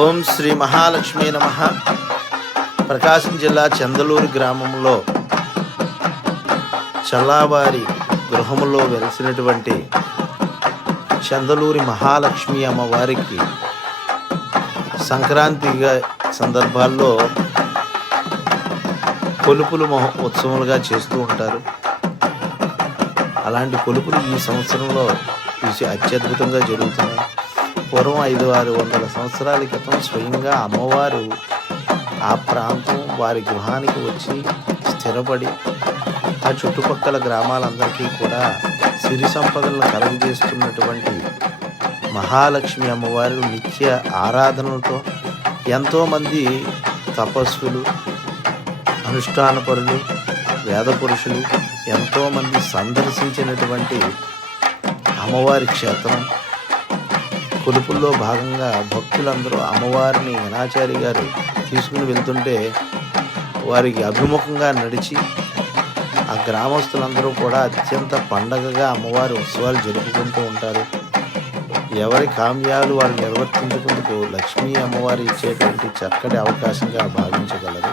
ఓం శ్రీ మహాలక్ష్మీ నమః. ప్రకాశం జిల్లా చందలూరు గ్రామంలో చల్లావారి గృహములో వెలిసినటువంటి చందలూరి మహాలక్ష్మి అమ్మవారికి సంక్రాంతిగా సందర్భాల్లో కొలుపులు ఉత్సవాలుగా చేస్తూ ఉంటారు. అలాంటి కొలుపులు ఈ సంవత్సరంలో అత్యద్భుతంగా జరుగుతున్నాయి. పూర్వం 500-600 సంవత్సరాల క్రితం స్వయంగా అమ్మవారు ఆ ప్రాంతం వారి గృహానికి వచ్చి స్థిరపడి ఆ చుట్టుపక్కల గ్రామాలందరికీ కూడా సిరి సంపదలను కలుగజేస్తున్నటువంటి మహాలక్ష్మి అమ్మవారు నిత్య ఆరాధనలతో ఎంతోమంది తపస్సులు, అనుష్ఠానపరులు, వేద పురుషులు ఎంతోమంది సందర్శించినటువంటి అమ్మవారి క్షేత్రం. కొలుపుల్లో భాగంగా భక్తులందరూ అమ్మవారిని వినాచారి గారు తీసుకుని వెళ్తుంటే వారికి అభిముఖంగా నడిచి ఆ గ్రామస్తులందరూ కూడా అత్యంత పండగగా అమ్మవారి ఉత్సవాలు జరుపుకుంటూ ఉంటారు. ఎవరి కామ్యాలు వారు నిర్వర్తించుకుంటూ లక్ష్మీ అమ్మవారి ఇచ్చేటువంటి చక్కటి అవకాశంగా భావించగలరు.